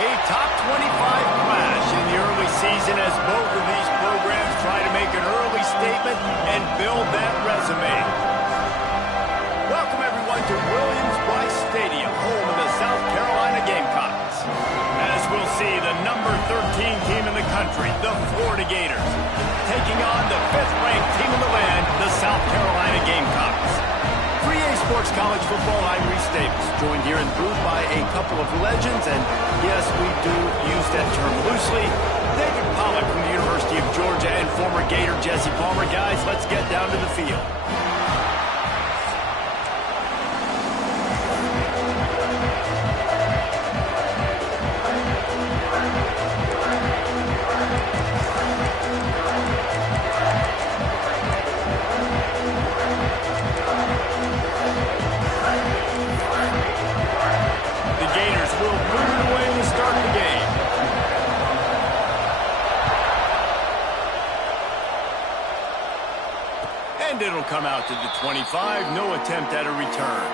A top 25 clash in the early season as both of these programs try to make an early statement and build that resume. Welcome everyone to Williams-Brice Stadium, home of the South Carolina Gamecocks. As we'll see, the number 13 team in the country, the Florida Gators, taking on the 5th-ranked team in the land, the South Carolina Gamecocks. 3A Sports College Football, I'm Reese Davis, joined here in the booth by a couple of legends, and yes, we do use that term loosely. David Pollack from the University of Georgia and former Gator Jesse Palmer. Guys, let's get down to the field. And it'll come out to the 25. No attempt at a return.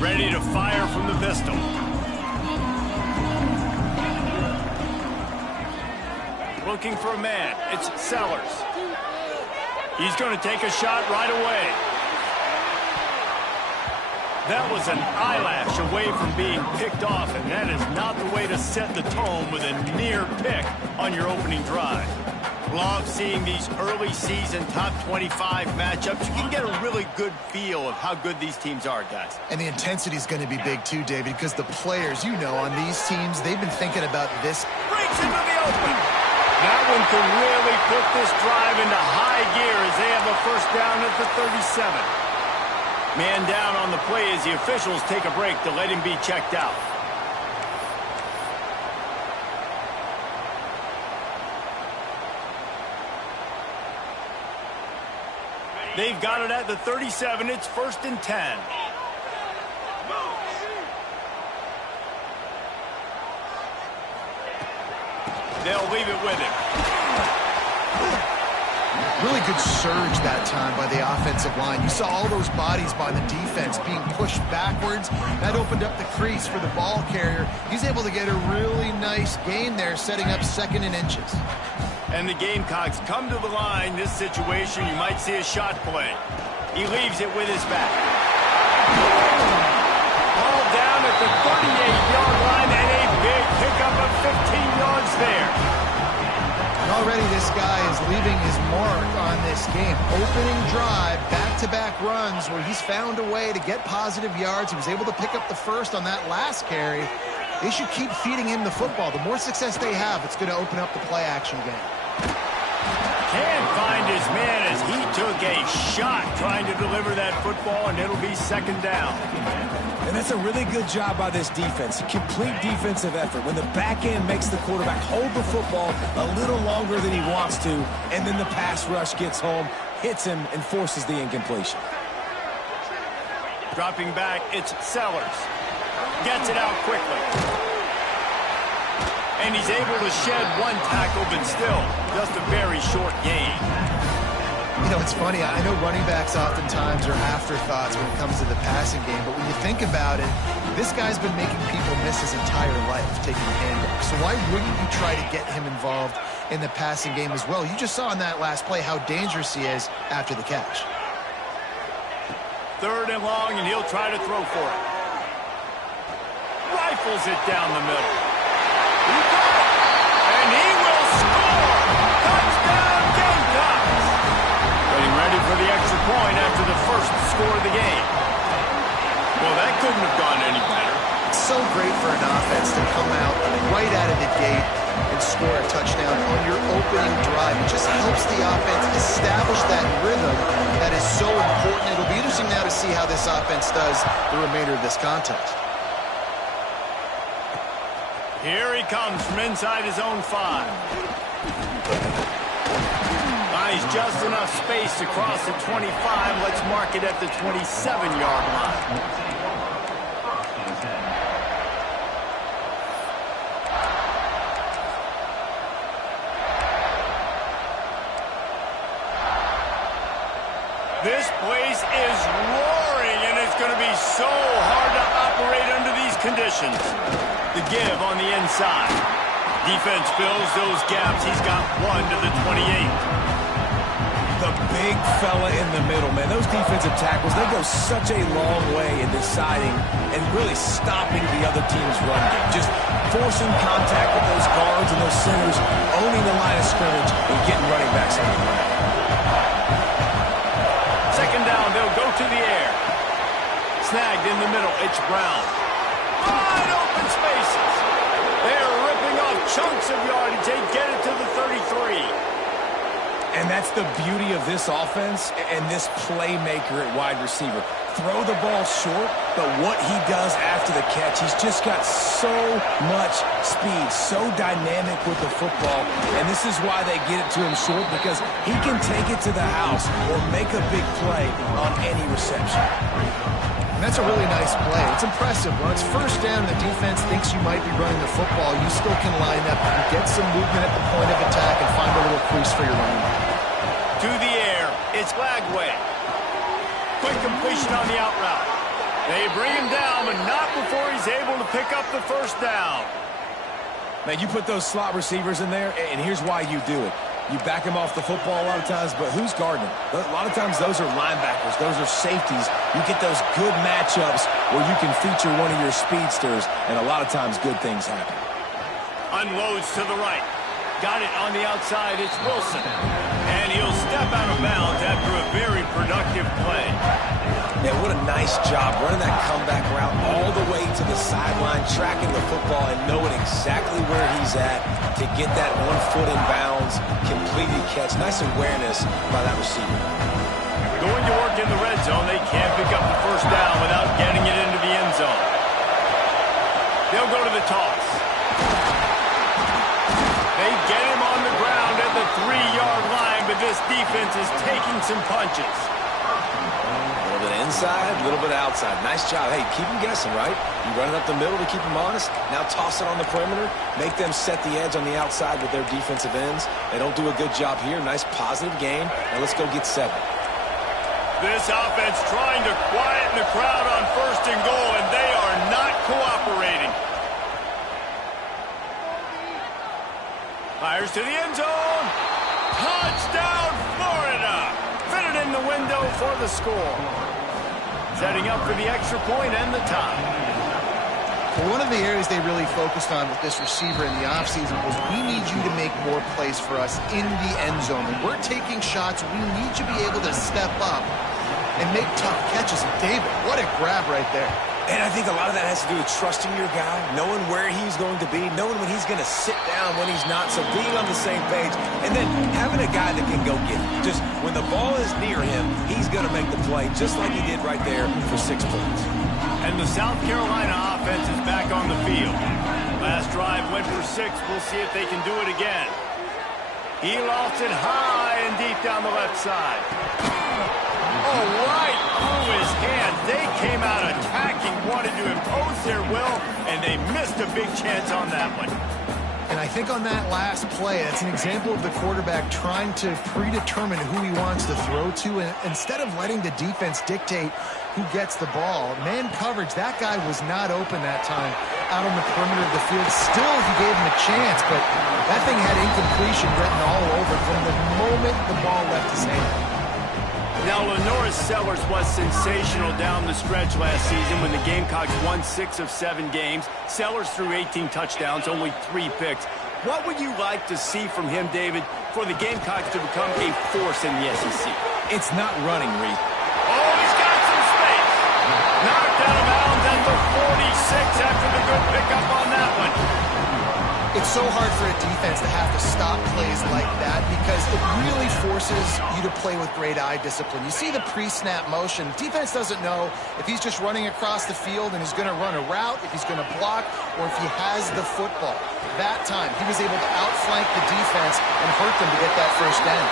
Ready to fire from the pistol. Looking for a man. It's Sellers. He's going to take a shot right away. That was an eyelash away from being picked off, and that is not the way to set the tone with a near pick on your opening drive. Love seeing these early season top 25 matchups. You can get a really good feel of how good these teams are, guys. And the intensity is going to be big too, David, because the players, you know, on these teams, they've been thinking about this. Breaks into the open. That one can really put this drive into high gear as they have a first down at the 37. Man down on the play as the officials take a break to let him be checked out. They've got it at the 37. It's 1st and 10. They'll leave it with him. Really good surge that time by the offensive line. You saw all those bodies by the defense being pushed backwards. That opened up the crease for the ball carrier. He's able to get a really nice gain there, setting up 2nd and inches. And the Gamecocks come to the line. This situation, you might see a shot play. He leaves it with his back. Ball down at the 38-yard line, and a big pickup of 15 yards there. And already this guy is leaving his mark on this game. Opening drive, back-to-back runs where he's found a way to get positive yards. He was able to pick up the first on that last carry. They should keep feeding him the football. The more success they have, it's going to open up the play-action game. Can't find his man as he took a shot trying to deliver that football, and it'll be 2nd down. And that's a really good job by this defense. Complete defensive effort. When the back end makes the quarterback hold the football a little longer than he wants to, and then the pass rush gets home, hits him, and forces the incompletion. Dropping back, it's Sellers. Gets it out quickly. And he's able to shed one tackle, but still just a very short gain. You know, it's funny. I know running backs oftentimes are afterthoughts when it comes to the passing game, but when you think about it, this guy's been making people miss his entire life taking the handoff. So why wouldn't you try to get him involved in the passing game as well? You just saw in that last play how dangerous he is after the catch. 3rd and long, and he'll try to throw for it. Rifles it down the middle. He got it, and he will score! Touchdown, Gamecocks! Getting ready for the extra point after the first score of the game. Well, that couldn't have gone any better. It's so great for an offense to come out right out of the gate and score a touchdown on your opening drive. It just helps the offense establish that rhythm that is so important. It'll be interesting now to see how this offense does the remainder of this contest. Here he comes from inside his own 5. Buys just enough space to cross the 25. Let's mark it at the 27-yard line. This place is roaring, and it's going to be so hard to operate under these conditions. The give on the inside. Defense fills those gaps. He's got 1 to the 28. The big fella in the middle, man. Those defensive tackles, they go such a long way in deciding and really stopping the other team's run game. Just forcing contact with those guards and those centers, owning the line of scrimmage, and getting running backs on the ground. Second down, they'll go to the air. Snagged in the middle, it's Brown. Wide open spaces. They're ripping off chunks of yardage. They get it to the 33. And that's the beauty of this offense and this playmaker at wide receiver. Throw the ball short, but what he does after the catch, he's just got so much speed, so dynamic with the football. And this is why they get it to him short, because he can take it to the house or make a big play on any reception. And that's a really nice play. It's impressive. When it's first down and the defense thinks you might be running the football, you still can line up and get some movement at the point of attack and find a little crease for your running back. To the air, it's Lagway. Quick completion on the out route. They bring him down, but not before he's able to pick up the first down. Man, you put those slot receivers in there, and here's why you do it. You back him off the football a lot of times, but who's guarding him? A lot of times those are linebackers. Those are safeties. You get those good matchups where you can feature one of your speedsters, and a lot of times good things happen. Unloads to the right. Got it on the outside. It's Wilson. And he'll step out of bounds after a very productive play. Yeah, what a nice job running that comeback route all the way to the sideline, tracking the football and knowing exactly where he's at to get that 1 foot in bounds, completed catch. Nice awareness by that receiver. Going to work in the red zone. They can't pick up the first down without getting it into the end zone. They'll go to the toss. They get him on the ground at the 3-yard line, but this defense is taking some punches. A little bit inside, a little bit outside. Nice job. Hey, keep them guessing, right? You run it up the middle to keep them honest. Now toss it on the perimeter. Make them set the edge on the outside with their defensive ends. They don't do a good job here. Nice positive game. Now let's go get 7. This offense trying to quieten the crowd on 1st and goal, and they are not cooperating. Fires to the end zone. Touchdown, Florida. Fitted in the window for the score. Setting up for the extra point and the tie. Well, one of the areas they really focused on with this receiver in the offseason was we need you to make more plays for us in the end zone. When we're taking shots, we need you to be able to step up and make tough catches. And David, what a grab right there. And I think a lot of that has to do with trusting your guy, knowing where he's going to be, knowing when he's going to sit down, when he's not, so being on the same page, and then having a guy that can go get it. Just when the ball is near him, he's going to make the play, just like he did right there for 6 points. And the South Carolina offense is back on the field. Last drive went for 6. We'll see if they can do it again. He lofts it high and deep down the left side. Oh, right through his hand. They came out attacking, wanted to impose their will, and they missed a big chance on that one. And I think on that last play, that's an example of the quarterback trying to predetermine who he wants to throw to, and instead of letting the defense dictate who gets the ball. Man coverage, that guy was not open that time out on the perimeter of the field. Still, he gave him a chance, but that thing had incompletion written all over from the moment the ball left his hand. Now, Lenoris Sellers was sensational down the stretch last season when the Gamecocks won 6 of 7 games. Sellers threw 18 touchdowns, only 3 picks. What would you like to see from him, David, for the Gamecocks to become a force in the SEC? It's not running, Reed. Oh, he's got some space. Knocked out of bounds at the 46 after the good pickup on that one. It's so hard for a defense to have to stop plays like that because it really forces you to play with great eye discipline. You see the pre-snap motion. Defense doesn't know if he's just running across the field and he's going to run a route, if he's going to block, or if he has the football. That time, he was able to outflank the defense and hurt them to get that first down.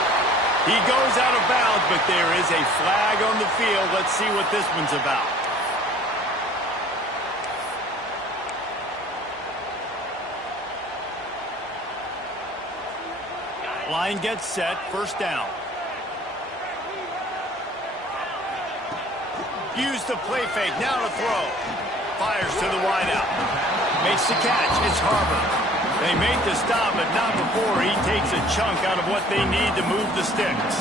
He goes out of bounds, but there is a flag on the field. Let's see what this one's about. Line gets set, first down. Use the play fake, now to throw. Fires to the wideout. Makes the catch, it's Harbor. They make the stop, but not before he takes a chunk out of what they need to move the sticks.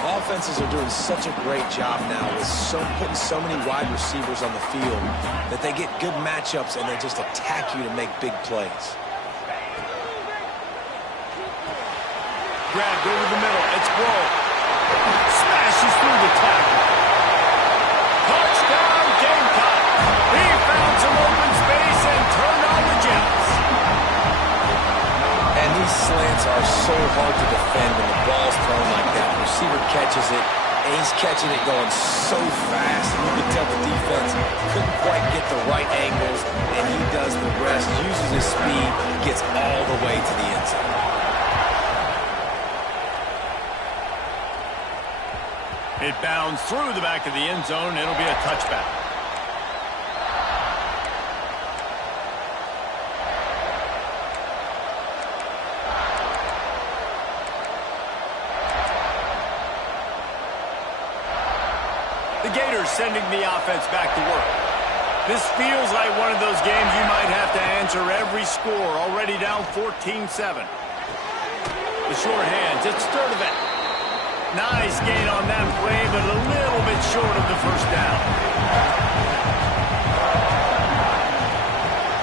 Offenses are doing such a great job now with putting so many wide receivers on the field that they get good matchups and they just attack you to make big plays. Grabbed over the middle, it's Blow. Smashes through the tackle. Touchdown, Gamecock. He found some open space and turned on the Jets. And these slants are so hard to defend when the ball's thrown like that. The receiver catches it, and he's catching it going so fast. You can tell the defense couldn't quite get the right angles, and he does the rest, uses his speed, gets all the way to the end zone. It bounds through the back of the end zone, and it'll be a touchback. The Gators sending the offense back to work. This feels like one of those games you might have to answer every score, already down 14-7. The short hands, it's Sturdivant. Nice gain on that play, but a little bit short of the first down.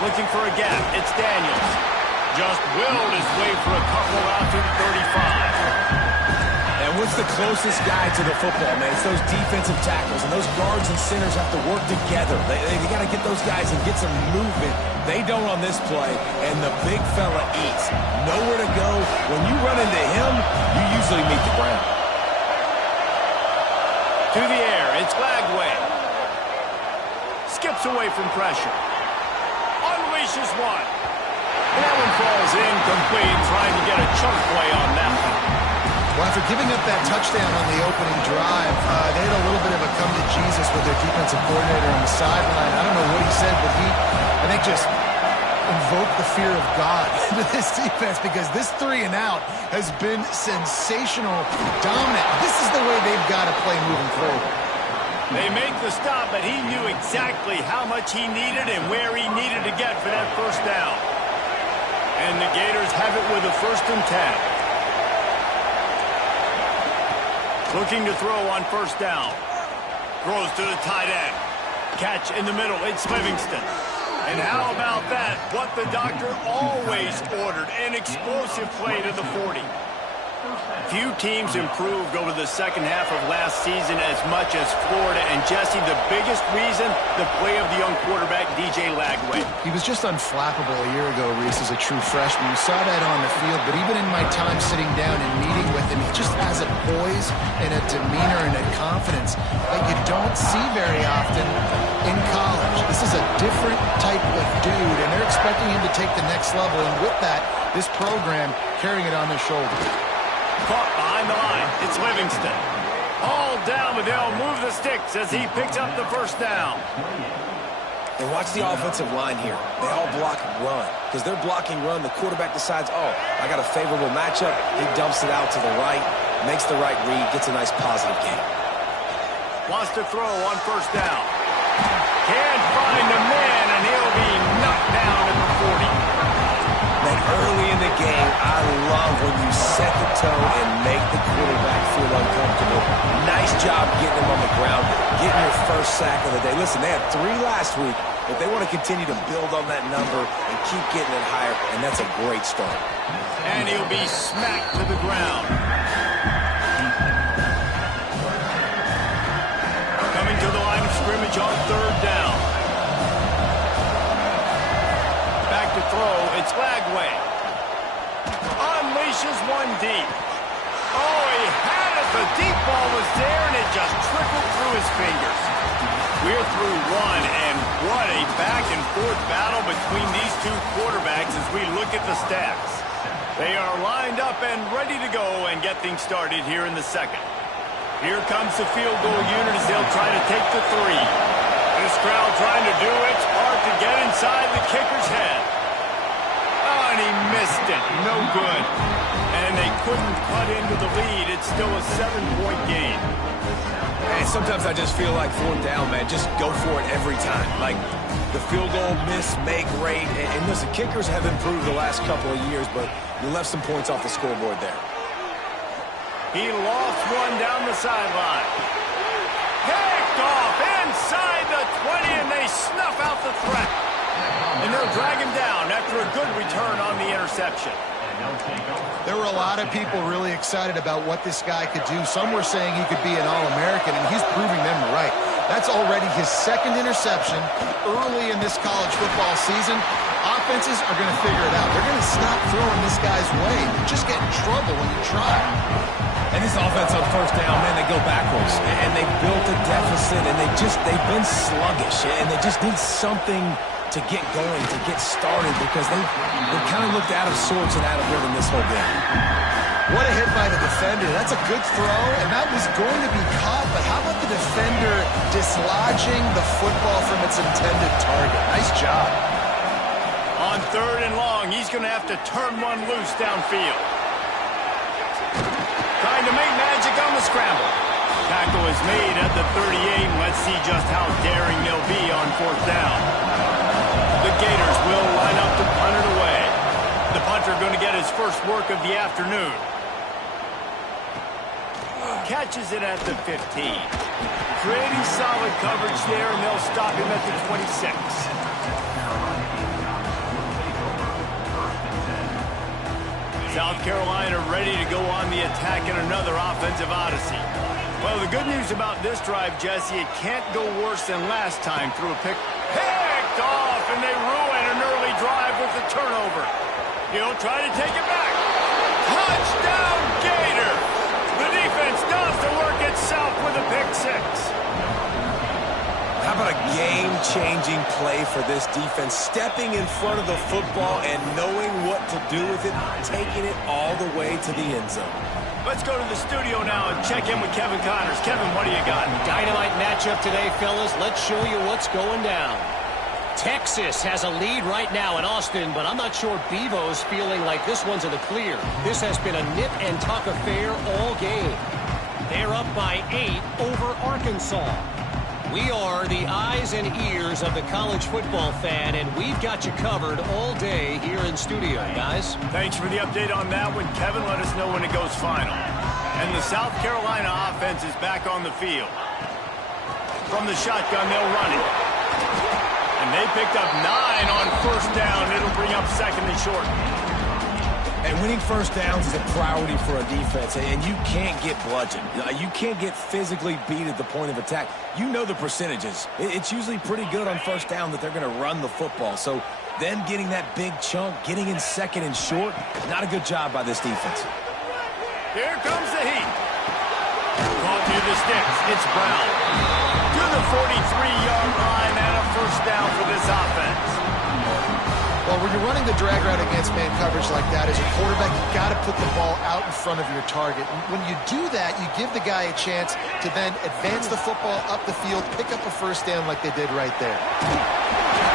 Looking for a gap, it's Daniels. Just willed his way for a couple out to the 35. And what's the closest guy to the football, man? It's those defensive tackles, and those guards and centers have to work together. They got to get those guys and get some movement. They don't on this play, and the big fella eats. Nowhere to go. When you run into him, you usually meet the ground. To the air, it's Lagway. Skips away from pressure. Unleashes one. And that one falls incomplete, trying to get a chunk play on that one. Well, after giving up that touchdown on the opening drive, they had a little bit of a come to Jesus with their defensive coordinator on the sideline. I don't know what he said, but he, I think, just invoked the fear of God into this defense, because this 3-and-out has been sensational, dominant. This is the way they've got to play moving forward. They make the stop, but he knew exactly how much he needed and where he needed to get for that first down. And the Gators have it with a 1st and 10. Looking to throw on first down. Throws to the tight end. Catch in the middle, it's Livingston. And how about that? What the doctor always ordered, an explosive play to the 40. Few teams improved over the second half of last season as much as Florida. And Jesse, the biggest reason, the play of the young quarterback, DJ Lagway. He was just unflappable a year ago, Reese, as a true freshman. You saw that on the field, but even in my time sitting down and meeting with him, he just has a poise and a demeanor and a confidence that you don't see very often in college. This is a different type of dude, and they're expecting him to take the next level. And with that, this program carrying it on their shoulders. Caught behind the line. It's Livingston. All down, but they'll move the sticks as he picks up the first down. And watch the offensive line here. They all block run. Because they're blocking run, the quarterback decides, oh, I got a favorable matchup. He dumps it out to the right, makes the right read, gets a nice positive gain. Wants to throw on first down. Can't find the man, and he'll be knocked down at the 40. Man, early in the game, I love when you set the tone and make the quarterback feel uncomfortable. Nice job getting him on the ground, getting your first sack of the day. Listen, they had 3 last week, but they want to continue to build on that number and keep getting it higher, and that's a great start. And he'll be smacked to the ground. Coming to the line of scrimmage on third down. Back to throw, it's Lagway. Unleashes one deep. Oh, he had it. The deep ball was there, and it just trickled through his fingers. We're through one, and what a back-and-forth battle between these two quarterbacks as we look at the stats. They are lined up and ready to go and get things started here in the second. Here comes the field goal unit as they'll try to take the 3. This crowd trying to do its part to get inside the kicker's head. Oh, and he missed it. No good. And they couldn't cut into the lead. It's still a 7-point game. And sometimes I just feel like fourth down, man, just go for it every time. Like the field goal miss-make rate. And listen, kickers have improved the last couple of years, but you left some points off the scoreboard there. He lost one down the sideline. Picked off inside the 20, and they snuff out the threat. And they'll drag him down after a good return on the interception. There were a lot of people really excited about what this guy could do. Some were saying he could be an All-American, and he's proving them right. That's already his second interception early in this college football season. Offenses are going to figure it out. They're going to stop throwing this guy's way. You just get in trouble when you try. And this offense on first down, man, they go backwards. And they built a deficit, and they've been sluggish. And they just need something to get going, to get started, because they kind of looked out of sorts and out of rhythm this whole game. What a hit by the defender. That's a good throw, and that was going to be caught, but how about the defender dislodging the football from its intended target? Nice job. On third and long, he's going to have to turn one loose downfield. Trying to make magic on the scramble. Tackle is made at the 38, and let's see just how daring they'll be on fourth down. The Gators will line up to punt it away. The punter going to get his first work of the afternoon. Catches it at the 15. Pretty solid coverage there, and they'll stop him at the 26. South Carolina ready to go on the attack in another offensive odyssey. Well, the good news about this drive, Jesse, it can't go worse than last time through a pick. Picked off, and they ruin an early drive with the turnover. He'll try to take it back. Touchdown, Gator! The defense does the work itself with a pick six. How about a game-changing play for this defense? Stepping in front of the football and knowing what to do with it, taking it all the way to the end zone. Let's go to the studio now and check in with Kevin Connors. Kevin, what do you got? Dynamite matchup today, fellas. Let's show you what's going down. Texas has a lead right now in Austin, but I'm not sure Bevo's feeling like this one's in the clear. This has been a nip-and-tuck affair all game. They're up by 8 over Arkansas. We are the eyes and ears of the college football fan, and we've got you covered all day here in studio, guys. Thanks for the update on that one, Kevin. Let us know when it goes final. And the South Carolina offense is back on the field. From the shotgun, they'll run it. And they picked up 9 on first down. It'll bring up second and short. And winning first downs is a priority for a defense, and you can't get bludgeoned. You can't get physically beat at the point of attack. You know the percentages. It's usually pretty good on first down that they're going to run the football. So them getting that big chunk, getting in second and short, not a good job by this defense. Here comes the heat. Caught near the sticks. It's Brown. To the 43-yard line and a first down for this offense. Well, when you're running the drag route against man coverage like that, as a quarterback, you got to put the ball out in front of your target. And when you do that, you give the guy a chance to then advance the football up the field, pick up a first down like they did right there.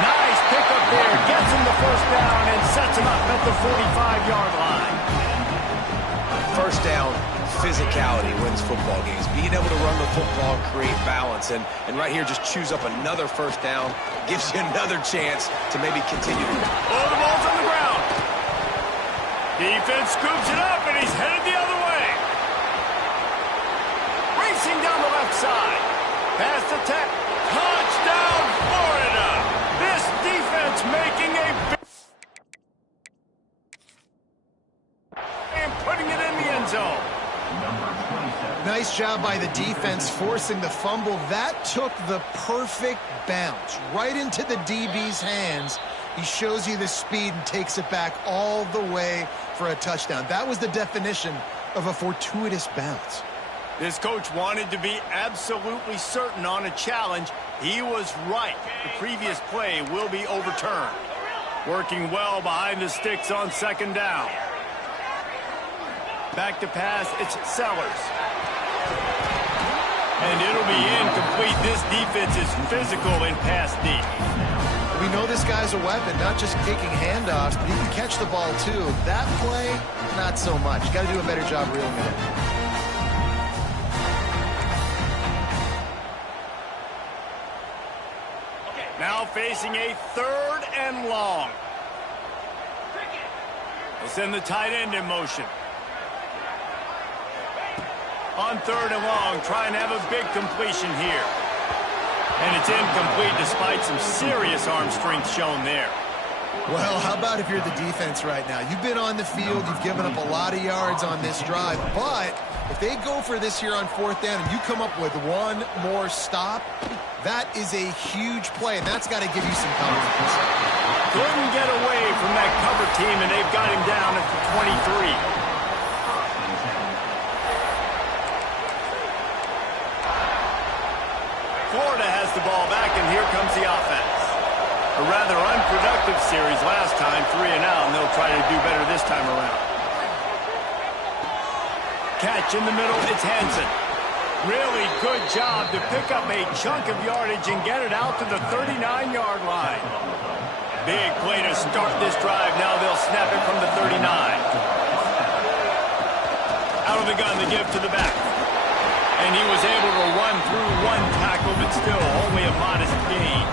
Nice pickup there. Gets him the first down and sets him up at the 45-yard line. First down, physicality wins football games. Being able to run the football and create balance. And right here, just choose up another first down. Gives you another chance to maybe continue. Oh, the ball's on the ground. Defense scoops it up, and he's headed the other way. Racing down the left side. Pass the tech. Touchdown, Florida. This defense making a big... and putting it in the end zone. Nice job by the defense forcing the fumble. That took the perfect bounce right into the DB's hands. He shows you the speed and takes it back all the way for a touchdown. That was the definition of a fortuitous bounce. This coach wanted to be absolutely certain on a challenge. He was right. The previous play will be overturned. Working well behind the sticks on second down. Back to pass, it's Sellers. And it'll be incomplete. This defense is physical in pass deep. We know this guy's a weapon, not just kicking handoffs, but he can catch the ball too. That play, not so much. Got to do a better job reeling it in. Now facing a 3rd and long. They'll send the tight end in motion. On 3rd and long, trying to have a big completion here. And it's incomplete despite some serious arm strength shown there. Well, how about if you're the defense right now? You've been on the field, you've given up a lot of yards on this drive, but if they go for this here on 4th down and you come up with one more stop, that is a huge play, and that's got to give you some confidence. Couldn't get away from that cover team, and they've got him down at the 23. Florida has the ball back, and here comes the offense. A rather unproductive series last time, 3 and out, and they'll try to do better this time around. Catch in the middle, it's Hansen. Really good job to pick up a chunk of yardage and get it out to the 39-yard line. Big play to start this drive. Now they'll snap it from the 39. Out of the gun, the give to the back. And he was able to run through one tackle, but still only a modest gain.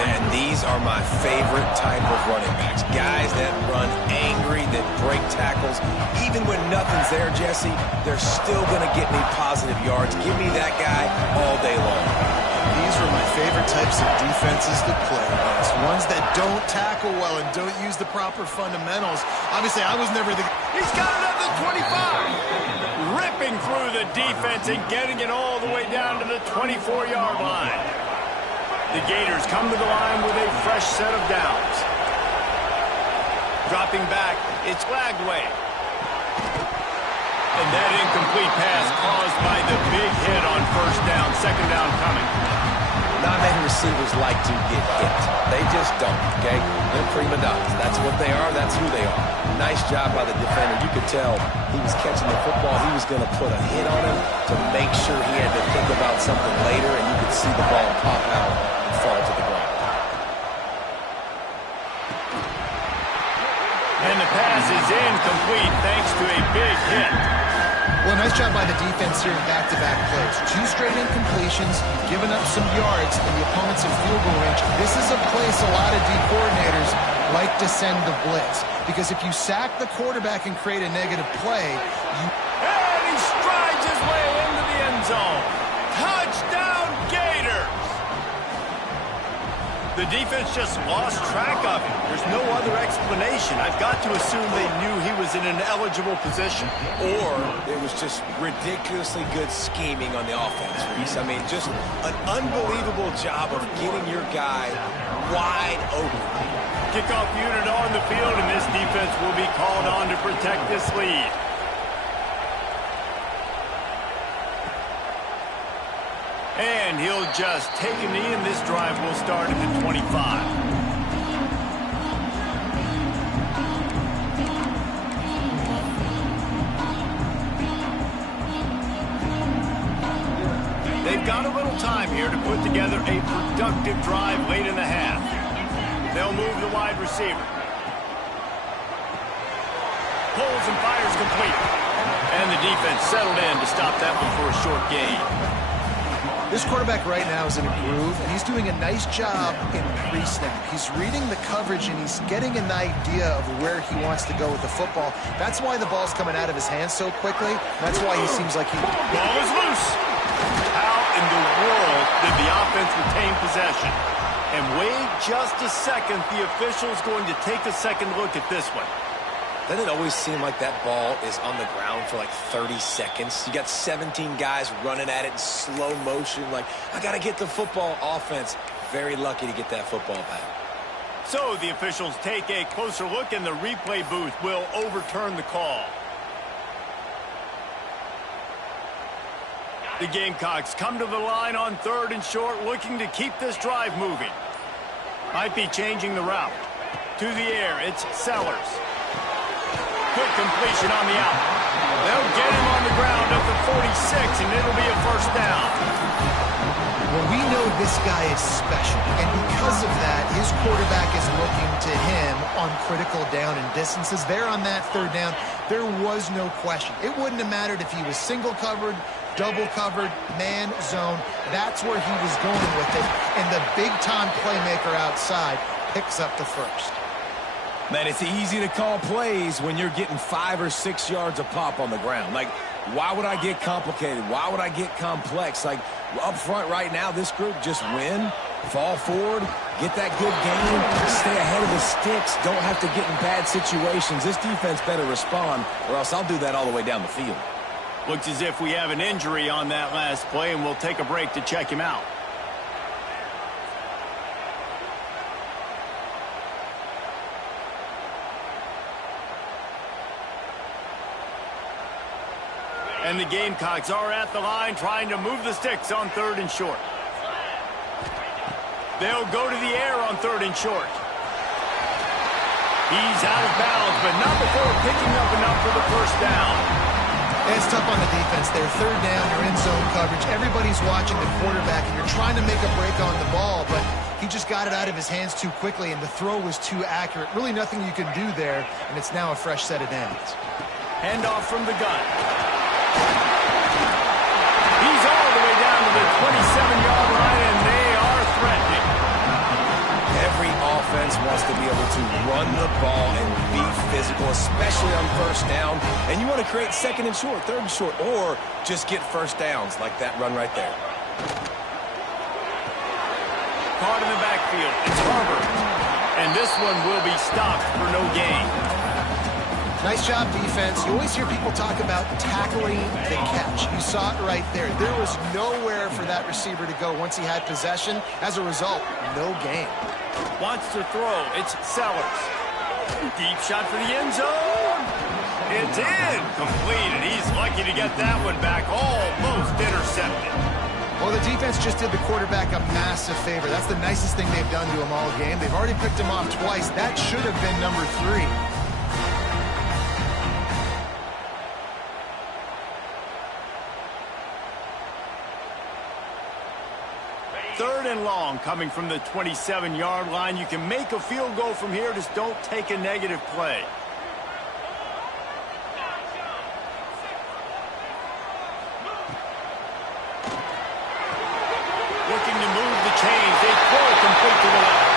And these are my favorite type of running backs. Guys that run angry, that break tackles. Even when nothing's there, Jesse, they're still going to get me positive yards. Give me that guy all day long. These are my favorite types of defenses to play against. Ones that don't tackle well and don't use the proper fundamentals. Obviously, I was never the... He's got it at the 25. Ripping through the defense and getting it all the way down to the 24-yard line. The Gators come to the line with a fresh set of downs. Dropping back, it's Lagway. And that incomplete pass caused by the big hit on 1st down, 2nd down coming. Not many receivers like to get hit. They just don't, okay? They're prima donnas. That's what they are. That's who they are. Nice job by the defender. You could tell he was catching the football. He was going to put a hit on him to make sure he had to think about something later, and you could see the ball pop out and fall to the ground. And the pass is incomplete thanks to a big hit. Well, nice job by the defense here in back-to-back plays. 2 straight incompletions, given up some yards, and the opponent's in field goal range. This is a place a lot of D coordinators like to send the blitz. Because if you sack the quarterback and create a negative play, And he strides his way into the end zone. Touchdown, Gators! The defense just lost track of him. There's no other explanation. I've got to assume they knew he was in an eligible position. Or it was just ridiculously good scheming on the offense, Reese. I mean, just an unbelievable job of getting your guy wide open. Kickoff unit on the field, and this defense will be called on to protect this lead. And he'll just take a knee, and this drive will start at the 25. They've got a little time here to put together a productive drive late in the half. They'll move the wide receiver. Pulls and fires complete. And the defense settled in to stop that one for a short gain. This quarterback right now is in a groove, and he's doing a nice job in pre-snap. He's reading the coverage, and he's getting an idea of where he wants to go with the football. That's why the ball's coming out of his hands so quickly. That's why he seems like he... Ball is loose. How in the world did the offense retain possession? And wait just a second. The official's going to take a second look at this one. Doesn't it always seem like that ball is on the ground for like 30 seconds? You got 17 guys running at it in slow motion. Like, I got to get the football. Offense, very lucky to get that football back. So the officials take a closer look, and the replay booth will overturn the call. The Gamecocks come to the line on 3rd and short, looking to keep this drive moving. Might be changing the route. To the air, it's Sellers. Good completion on the out. They'll get him on the ground at the 46, and it'll be a 1st down. Well, we know this guy is special, and because of that, his quarterback is looking to him on critical down and distances. There on that 3rd down, there was no question. It wouldn't have mattered if he was single covered, double covered, man zone. That's where he was going with it. And the big-time playmaker outside picks up the first. Man, it's easy to call plays when you're getting 5 or 6 yards a pop on the ground. Like, why would I get complicated? Why would I get complex? Like, up front right now, this group just win, fall forward, get that good game, stay ahead of the sticks, don't have to get in bad situations. This defense better respond, or else I'll do that all the way down the field. Looks as if we have an injury on that last play, and we'll take a break to check him out. And the Gamecocks are at the line trying to move the sticks on 3rd and short. They'll go to the air on 3rd and short. He's out of bounds, but not before picking up enough for the first down. It's tough on the defense there. 3rd down, you're in zone coverage. Everybody's watching the quarterback, and you're trying to make a break on the ball, but he just got it out of his hands too quickly, and the throw was too accurate. Really nothing you can do there, and it's now a fresh set of downs. Handoff from the gun. He's all the way down to the 27-yard line, and they are threatening. Every offense wants to be able to run the ball and be physical, especially on 1st down. And you want to create 2nd and short, 3rd and short, or just get 1st downs like that run right there. Caught in the backfield. It's Harvard. And this one will be stopped for no gain. Nice job, defense. You always hear people talk about tackling the catch. You saw it right there. There was nowhere for that receiver to go once he had possession. As a result, no gain. Wants to throw. It's Sellers. Deep shot for the end zone. It's in. Complete, and he's lucky to get that one back. Almost intercepted. Well, the defense just did the quarterback a massive favor. That's the nicest thing they've done to him all game. They've already picked him off twice. That should have been number 3. 3rd and long coming from the 27-yard line. You can make a field goal from here. Just don't take a negative play. Looking to move the chains. They throw it complete to the left.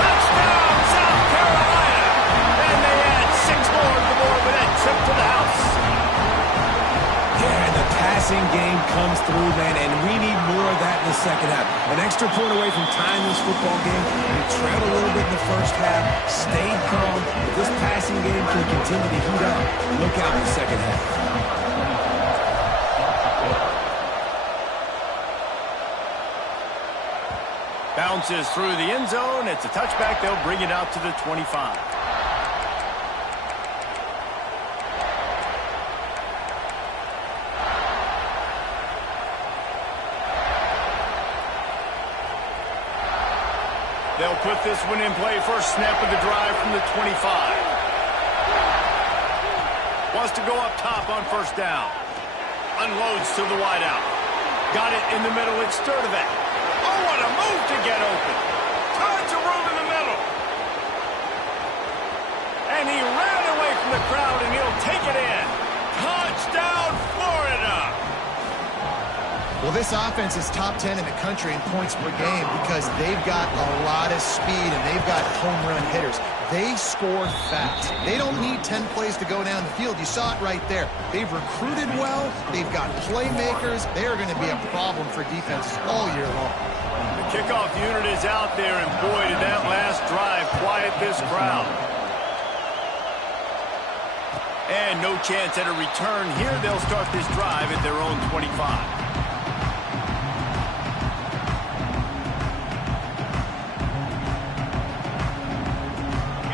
Touchdown, South Carolina! And they add 6 more to the board with that trip to the house. Yeah, and the passing game comes through, man, and we need more of that in the second half. An extra point away from tying this football game. We trailed a little bit in the first half, stayed calm. If this passing game can continue to heat up, look out in the second half. Bounces through the end zone. It's a touchback. They'll bring it out to the 25. They'll put this one in play. First snap of the drive from the 25. Wants to go up top on 1st down. Unloads to the wideout. Got it in the middle. It's Sturdivant. Oh, what a move to get open. Tons of room in the middle. And he ran away from the crowd, and he'll take it in. Touchdown, Florida. Well, this offense is top 10 in the country in points per game because they've got a lot of speed and they've got home run hitters. They score fast. They don't need 10 plays to go down the field. You saw it right there. They've recruited well. They've got playmakers. They are going to be a problem for defenses all year long. The kickoff unit is out there, and boy, did that last drive quiet this crowd. And no chance at a return here. They'll start this drive at their own 25.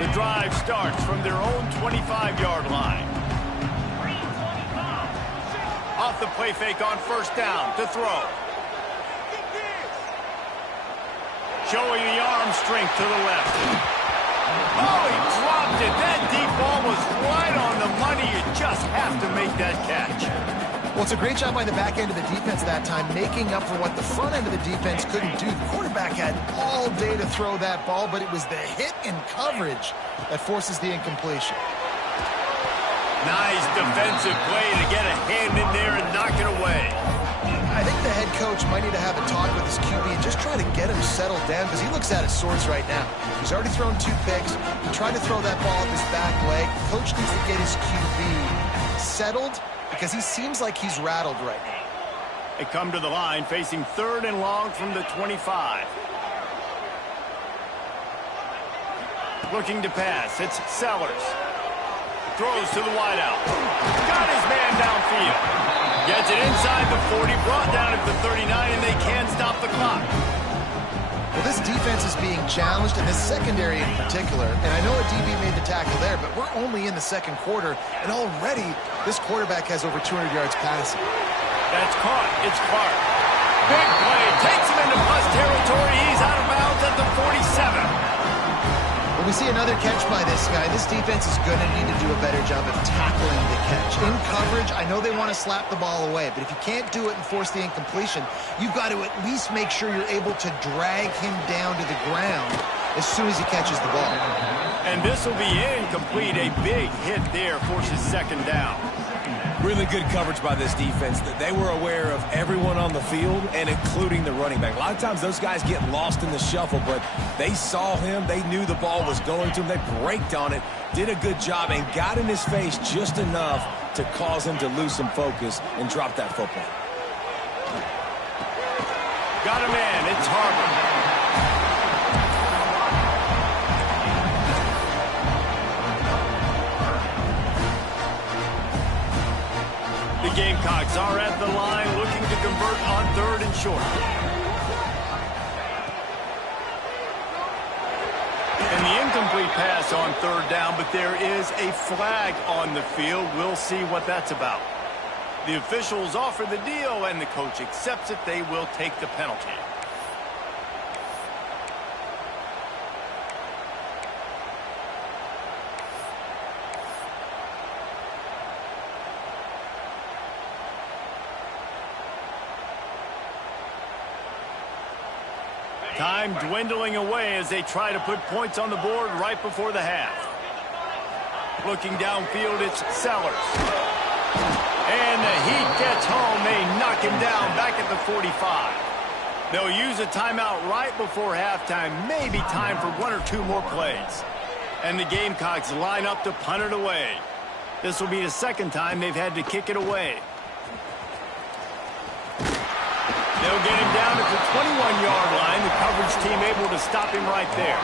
The drive starts from their own 25-yard line. Off the play fake on 1st down to throw. Showing the arm strength to the left. Oh, he dropped it. That deep ball was right on the money. You just have to make that catch. Well, it's a great job by the back end of the defense that time, making up for what the front end of the defense couldn't do. The quarterback had all day to throw that ball, but it was the hit and coverage that forces the incompletion. Nice defensive play to get a hand in there and knock it away. coach might need to have a talk with his QB and just try to get him settled down because he looks out of sorts right now. He's already thrown 2 picks. He tried to throw that ball up his back leg. Coach needs to get his QB settled because he seems like he's rattled right now. They come to the line facing 3rd and long from the 25. Looking to pass. It's Sellers. Throws to the wideout. Got his man downfield. Gets it inside the 40. Brought down at the 39, and they can't stop the clock. Well, this defense is being challenged, and this secondary in particular. And I know a DB made the tackle there, but we're only in the 2nd quarter, and already this quarterback has over 200 yards passing. That's caught. It's Clark. Big play. Takes him into plus territory. He's out of bounds at the 47. When we see another catch by this guy, this defense is going to need to do a better job of tackling the catch. In coverage, I know they want to slap the ball away, but if you can't do it and force the incompletion, you've got to at least make sure you're able to drag him down to the ground as soon as he catches the ball. And this will be incomplete. A big hit there forces 2nd down. Really good coverage by this defense. That they were aware of everyone on the field and including the running back. A lot of times those guys get lost in the shuffle, but they saw him. They knew the ball was going to him. They braked on it, did a good job, and got in his face just enough to cause him to lose some focus and drop that football. Got a man. It's Harper. The Gamecocks are at the line looking to convert on 3rd and short. And the incomplete pass on 3rd down, but there is a flag on the field. We'll see what that's about. The officials offer the deal, and the coach accepts it. They will take the penalty. Time dwindling away as they try to put points on the board right before the half. Looking downfield, it's Sellers. And the heat gets home. They knock him down back at the 45. They'll use a timeout right before halftime. Maybe time for 1 or 2 more plays. And the Gamecocks line up to punt it away. This will be the 2nd time they've had to kick it away. They'll get him down at the 21-yard line. The coverage team able to stop him right there.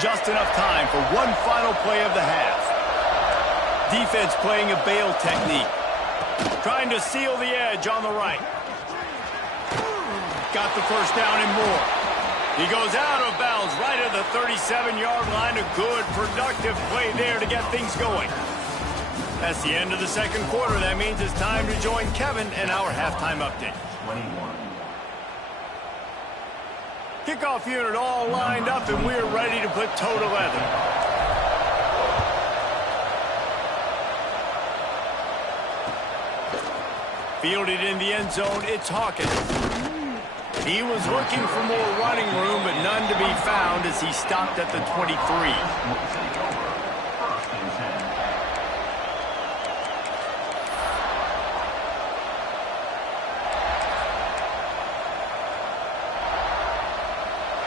Just enough time for one final play of the half. Defense playing a bail technique. Trying to seal the edge on the right. Got the 1st down and more. He goes out of bounds right at the 37-yard line. A good, productive play there to get things going. That's the end of the 2nd quarter. That means it's time to join Kevin in our halftime update. 21. Kickoff unit all lined up, and we're ready to put toe to leather. Fielded in the end zone, it's Hawkins. He was looking for more running room, but none to be found as he stopped at the 23.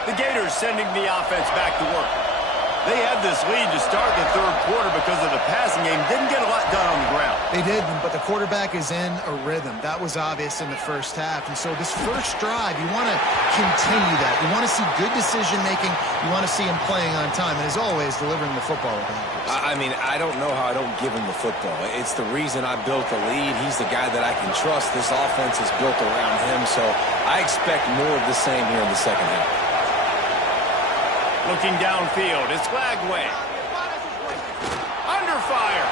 The Gators sending the offense back to work. They had this lead to start the 3rd quarter because of the passing game. Didn't get a lot done on the ground. They didn't, but the quarterback is in a rhythm. That was obvious in the 1st half. And so this 1st drive, you want to continue that. You want to see good decision-making. You want to see him playing on time. And as always, delivering the football. I mean, I don't know how I don't give him the football. It's the reason I built the lead. He's the guy that I can trust. This offense is built around him. So I expect more of the same here in the 2nd half. Looking downfield, it's Lagway. Under fire.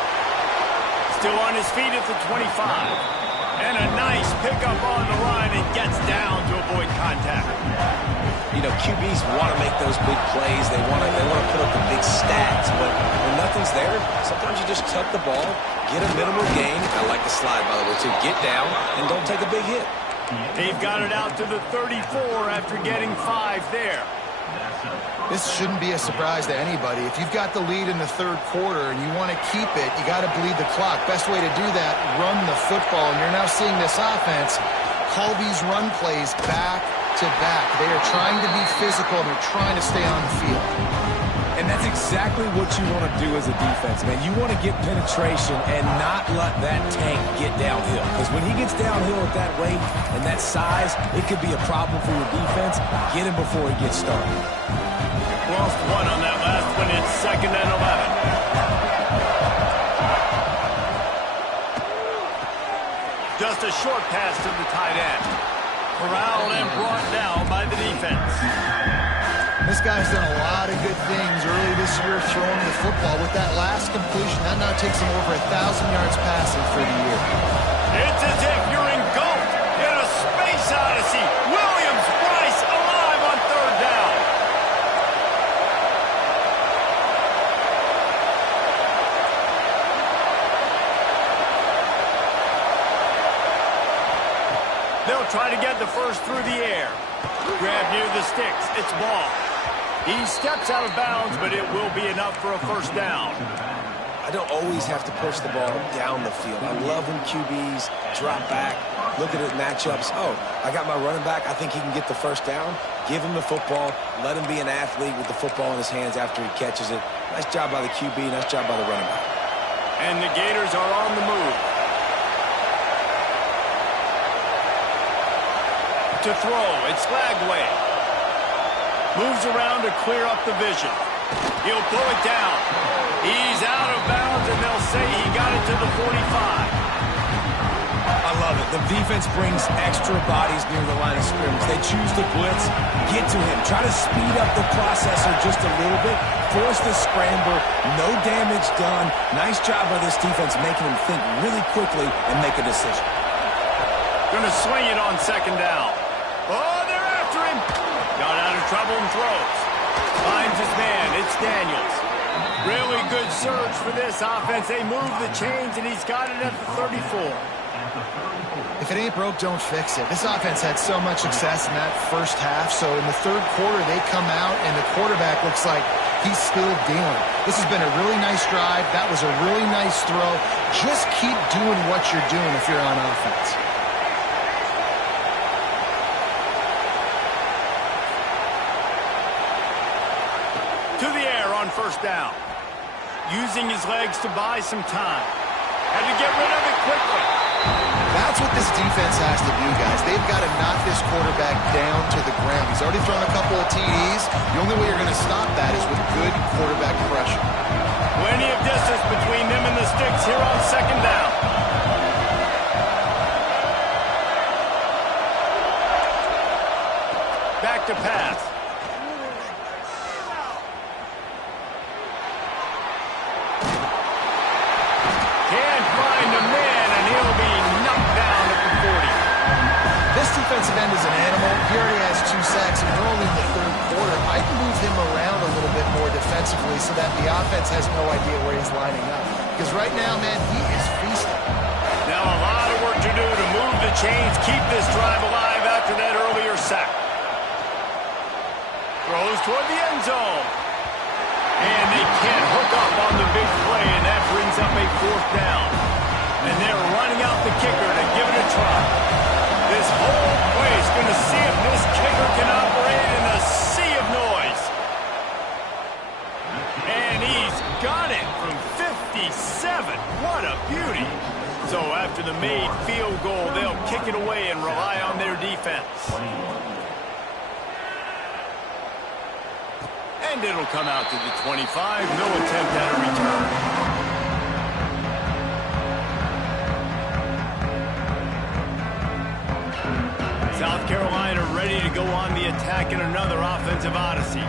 Still on his feet at the 25. And a nice pickup on the line and gets down to avoid contact. You know, QBs want to make those big plays. They want to put up the big stats. But when nothing's there, sometimes you just tuck the ball, get a minimal gain. I like the slide, by the way, to get down and don't take a big hit. They've got it out to the 34 after getting 5 there. This shouldn't be a surprise to anybody. If you've got the lead in the third quarter and you want to keep it, you got to bleed the clock. Best way to do that, run the football. And you're now seeing this offense call these run plays back to back. They are trying to be physical, and they're trying to stay on the field. And that's exactly what you want to do as a defense, man. You want to get penetration and not let that tank get downhill. Because when he gets downhill at that rate and that size, it could be a problem for your defense. Get him before he gets started. Lost 1 on that last one. It's 2nd and 11. Just a short pass to the tight end. Corralled and brought down by the defense. This guy's done a lot of good things early this year throwing the football. With that last completion, that now takes him over 1,000 yards passing for the year. It's as if you're engulfed in a space odyssey. Williams-Brice alive on 3rd down. They'll try to get the first through the air. Grab near the sticks. It's ball. He steps out of bounds, but it will be enough for a first down. I don't always have to push the ball down the field. I love when QBs drop back, look at it matchups. Oh, I got my running back. I think he can get the first down. Give him the football. Let him be an athlete with the football in his hands after he catches it. Nice job by the QB. Nice job by the running back. And the Gators are on the move. To throw, it's Lagway. Moves around to clear up the vision. He'll pull it down. He's out of bounds, and they'll say he got it to the 45. I love it. The defense brings extra bodies near the line of scrimmage. They choose to blitz, get to him, try to speed up the processor just a little bit, force the scramble, no damage done. Nice job by this defense making him think really quickly and make a decision. Going to swing it on 2nd down. Oh, they're after him. Got out of trouble and throws. Finds his man. It's Daniels. Really good surge for this offense. They move the chains, and he's got it at the 34. If it ain't broke, don't fix it. This offense had so much success in that first half, so in the third quarter, they come out, and the quarterback looks like he's still dealing. This has been a really nice drive. That was a really nice throw. Just keep doing what you're doing if you're on offense. To the air on 1st down. Using his legs to buy some time. Had to get rid of it quickly. That's what this defense has to do, guys. They've got to knock this quarterback down to the ground. He's already thrown a couple of TDs. The only way you're going to stop that is with good quarterback pressure. Plenty of distance between them and the sticks here on 2nd down. Back to pass. Defensive end is an animal. He already has 2 sacks, and we're only in the third quarter. I'd move him around a little bit more defensively so that the offense has no idea where he's lining up. Because right now, man, he is feasting. Now a lot of work to do to move the chains, keep this drive alive after that earlier sack. Throws toward the end zone. And they can't hook up on the big play, and that brings up a 4th down. And they're running out the kicker to give it a try. This whole place going to see if this kicker can operate in a sea of noise. And he's got it from 57. What a beauty. So after the made field goal, they'll kick it away and rely on their defense. And it'll come out to the 25. No attempt at a return. South Carolina ready to go on the attack in another offensive odyssey.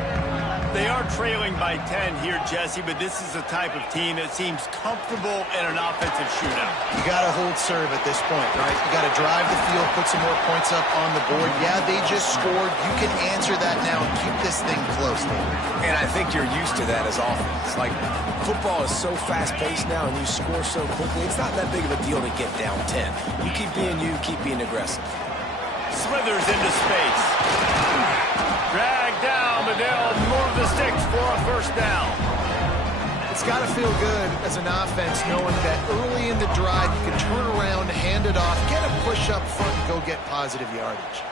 They are trailing by 10 here, Jesse, but this is the type of team that seems comfortable in an offensive shootout. You got to hold serve at this point, right? You got to drive the field, put some more points up on the board. Yeah, they just scored. You can answer that now and keep this thing close, David. And I think you're used to that as offense. Like, football is so fast-paced now and you score so quickly, it's not that big of a deal to get down 10. You keep being aggressive. Slithers into space. Dragged down, but they'll move the sticks for a first down. It's got to feel good as an offense knowing that early in the drive you can turn around, hand it off, get a push up front, and go get positive yardage.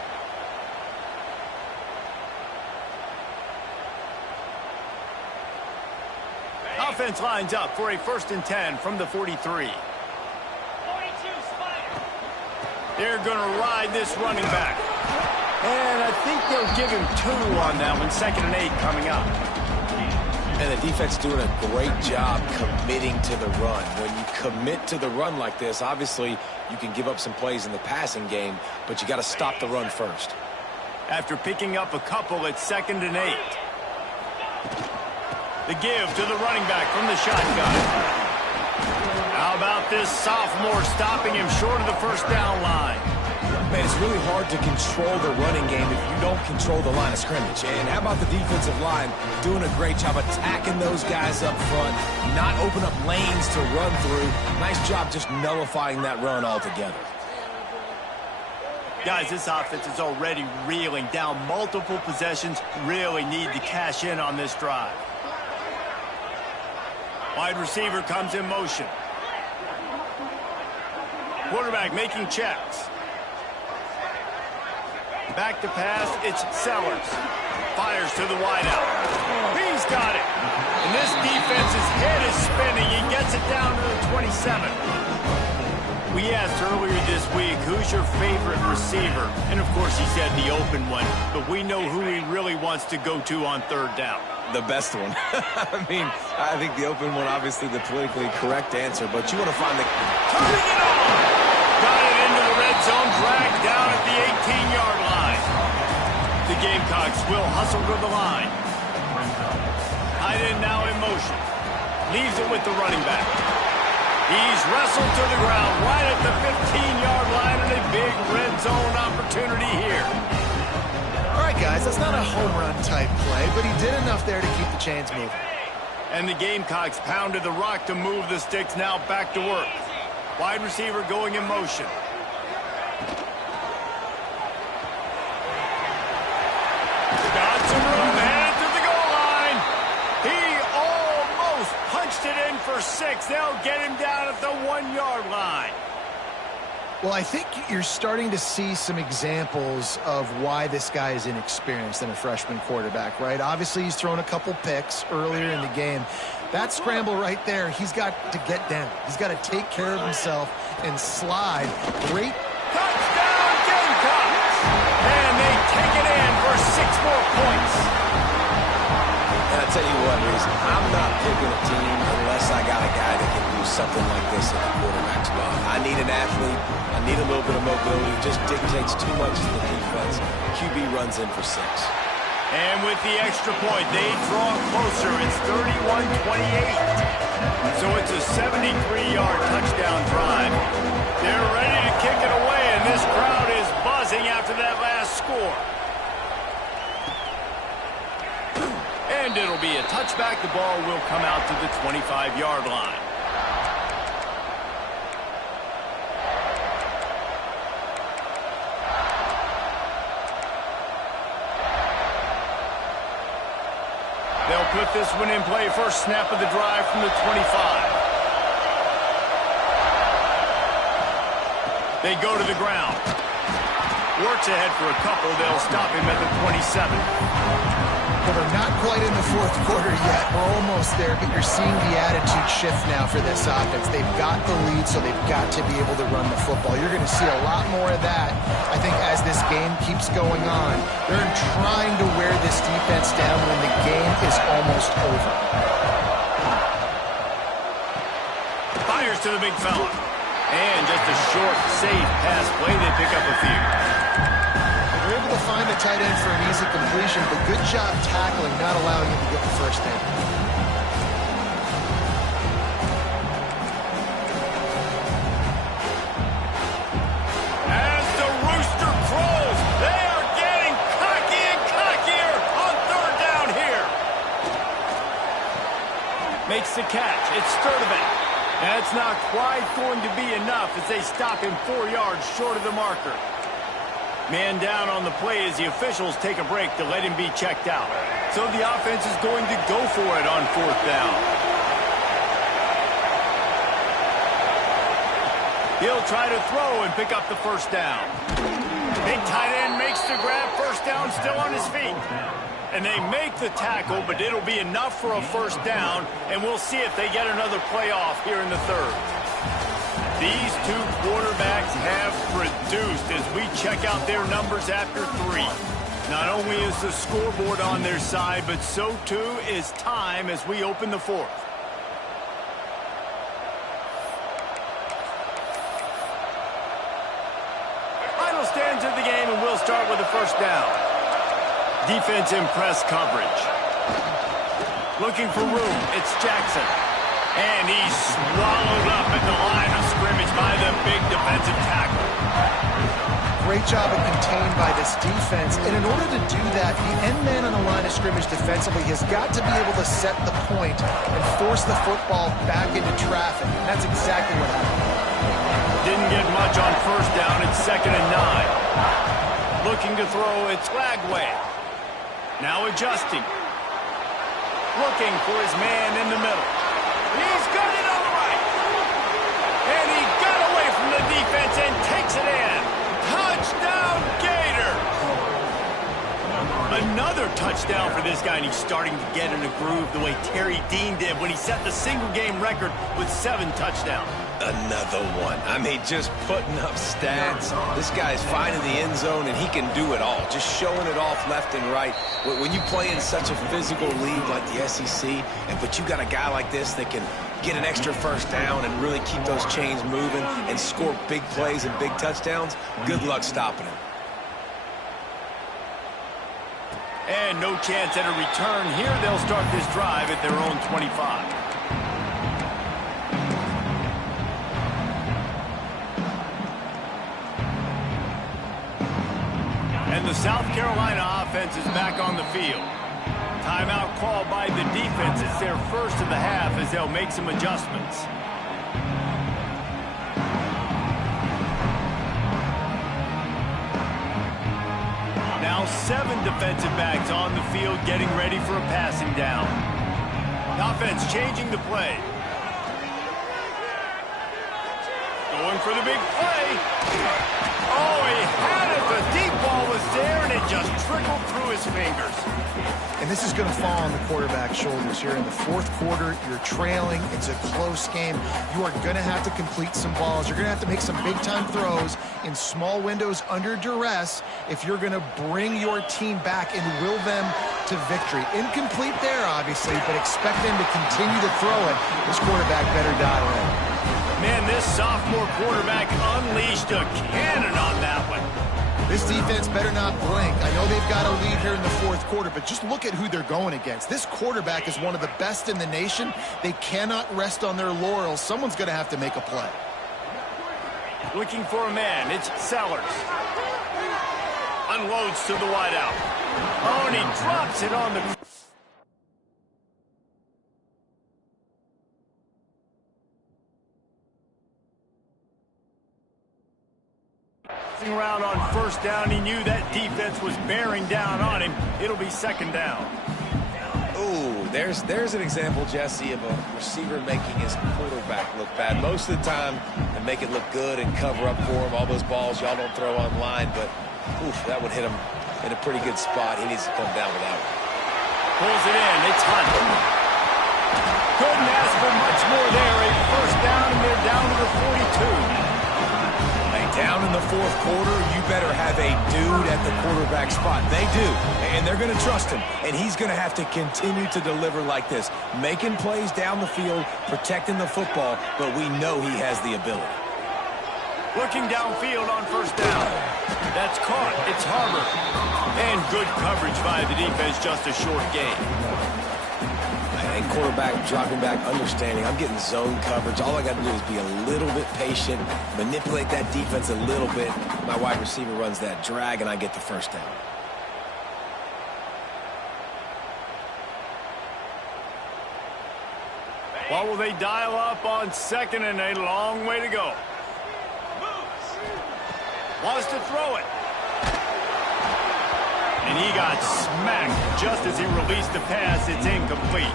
Offense lines up for a 1st and 10 from the 43. They're going to ride this running back. And I think they'll give him 2 on that one. 2nd and 8 coming up. And the defense doing a great job committing to the run. When you commit to the run like this, obviously you can give up some plays in the passing game, but you got to stop the run first. After picking up a couple, it's 2nd and 8. The give to the running back from the shotgun. How about this sophomore stopping him short of the first down line? Man, it's really hard to control the running game if you don't control the line of scrimmage. And how about the defensive line doing a great job attacking those guys up front, not open up lanes to run through. Nice job just nullifying that run altogether. Guys, this offense is already reeling down multiple possessions. Really need to cash in on this drive. Wide receiver comes in motion. Quarterback making checks. Back to pass, it's Sellers. Fires to the wideout. He's got it. And this defense's head is spinning. He gets it down to the 27. We asked earlier this week, who's your favorite receiver? And of course he said the open one, but we know who he really wants to go to on 3rd down. The best one. I mean, I think the open one, obviously the politically correct answer, but you want to find the... Turning it on! Got it into the red zone, dragged down at the 18-yard line. The Gamecocks will hustle to the line. Tight end now in motion. Leaves it with the running back. He's wrestled to the ground right at the 15-yard line, and a big red zone opportunity here. All right, guys, that's not a home run type play, but he did enough there to keep the chains moving. And the Gamecocks pounded the rock to move the sticks, now back to work. Wide receiver going in motion. Got some room, headed to the goal line. He almost punched it in for 6. They'll get him down at the 1-yard line. Well, I think you're starting to see some examples of why this guy is inexperienced in a freshman quarterback, right? Obviously, he's thrown a couple picks earlier in the game. That scramble right there, he's got to get down. He's got to take care of himself and slide. Great. Touchdown, Gamecocks! And they take it in for 6 more points. And I tell you what, Reese, I'm not picking a team unless I got a guy that can do something like this at the quarterback spot. I need an athlete. I need a little bit of mobility. It just dictates too much to the defense. QB runs in for 6. And with the extra point, they draw closer. It's 31-28. So it's a 73-yard touchdown drive. They're ready to kick it away, and this crowd is buzzing after that last score. And it'll be a touchback. The ball will come out to the 25-yard line. They'll put this one in play. First snap of the drive from the 25. They go to the ground. Works ahead for a couple. They'll stop him at the 27. Well, they're not quite in the 4th quarter yet. We're almost there, but you're seeing the attitude shift now for this offense. They've got the lead, so they've got to be able to run the football. You're going to see a lot more of that, I think, as this game keeps going on. They're trying to wear this defense down when the game is almost over. Fires to the big fella. And just a short, safe pass play. They pick up a few. They're able to find the tight end for an easy completion, but good job tackling, not allowing him to get the first down. As the rooster crows, they are getting cocky and cockier on third down here. Makes the catch. It's Sturdivant. That's not quite going to be enough as they stop him 4 yards short of the marker. Man down on the play as the officials take a break to let him be checked out. So the offense is going to go for it on fourth down. He'll try to throw and pick up the first down. Big tight end makes the grab, first down, still on his feet. And they make the tackle, but it'll be enough for a first down, and we'll see if they get another play off here in the third. These two quarterbacks have produced as we check out their numbers after 3. Not only is the scoreboard on their side, but so too is time as we open the fourth. Final stands of the game, and we'll start with the first down. Defense in press coverage. Looking for room. It's Jackson. And he's swallowed up at the line of scrimmage by the big defensive tackle. Great job of contained by this defense. And in order to do that, the end man on the line of scrimmage defensively has got to be able to set the point and force the football back into traffic. And that's exactly what happened. Didn't get much on first down. It's 2nd and 9. Looking to throw. It's Flagway. Now adjusting. Looking for his man in the middle. He's got it on the right. And he got away from the defense and takes it in. Touchdown, Gators! Another touchdown for this guy, and he's starting to get in a groove the way Terry Dean did when he set the single-game record with 7 touchdowns. Another one. I mean, just putting up stats. This guy's finding the end zone, and he can do it all. Just showing it off left and right. When you play in such a physical league like the SEC, but you got a guy like this that can get an extra first down and really keep those chains moving and score big plays and big touchdowns, good luck stopping him. And no chance at a return here. They'll start this drive at their own 25. And the South Carolina offense is back on the field. Timeout called by the defense. It's their first of the half as they'll make some adjustments. Now 7 defensive backs on the field getting ready for a passing down. Offense changing the play. Going for the big play. Oh, he had it. The deep ball was there, and it just trickled through his fingers. And this is going to fall on the quarterback's shoulders here in the fourth quarter. You're trailing. It's a close game. You are going to have to complete some balls. You're going to have to make some big-time throws in small windows under duress if you're going to bring your team back and will them to victory. Incomplete there, obviously, but expect them to continue to throw it. This quarterback better dial in. Man, this sophomore quarterback unleashed a cannon on that one. This defense better not blink. I know they've got a lead here in the fourth quarter, but just look at who they're going against. This quarterback is one of the best in the nation. They cannot rest on their laurels. Someone's going to have to make a play. Looking for a man. It's Sellers. Unloads to the wideout. Oh, and he drops it on the... around on first down. He knew that defense was bearing down on him. It'll be 2nd down. Ooh, there's an example, Jesse, of a receiver making his quarterback look bad. Most of the time, they make it look good and cover up for him. All those balls y'all don't throw online, but oof, that would hit him in a pretty good spot. He needs to come down with that one. Pulls it in. It's Hunt. Couldn't ask for much more there. A first down, and they're down to the 42. Down in the fourth quarter, you better have a dude at the quarterback spot. They do, and they're going to trust him, and he's going to have to continue to deliver like this, making plays down the field, protecting the football, but we know he has the ability. Looking downfield on first down. That's caught. It's Harbor. And good coverage by the defense, just a short gain. And quarterback dropping back, understanding I'm getting zone coverage. All I got to do is be a little bit patient, manipulate that defense a little bit. My wide receiver runs that drag, and I get the first down. What will they dial up on second and a long way to go? Wants to throw it. And he got smacked just as he released the pass. It's incomplete.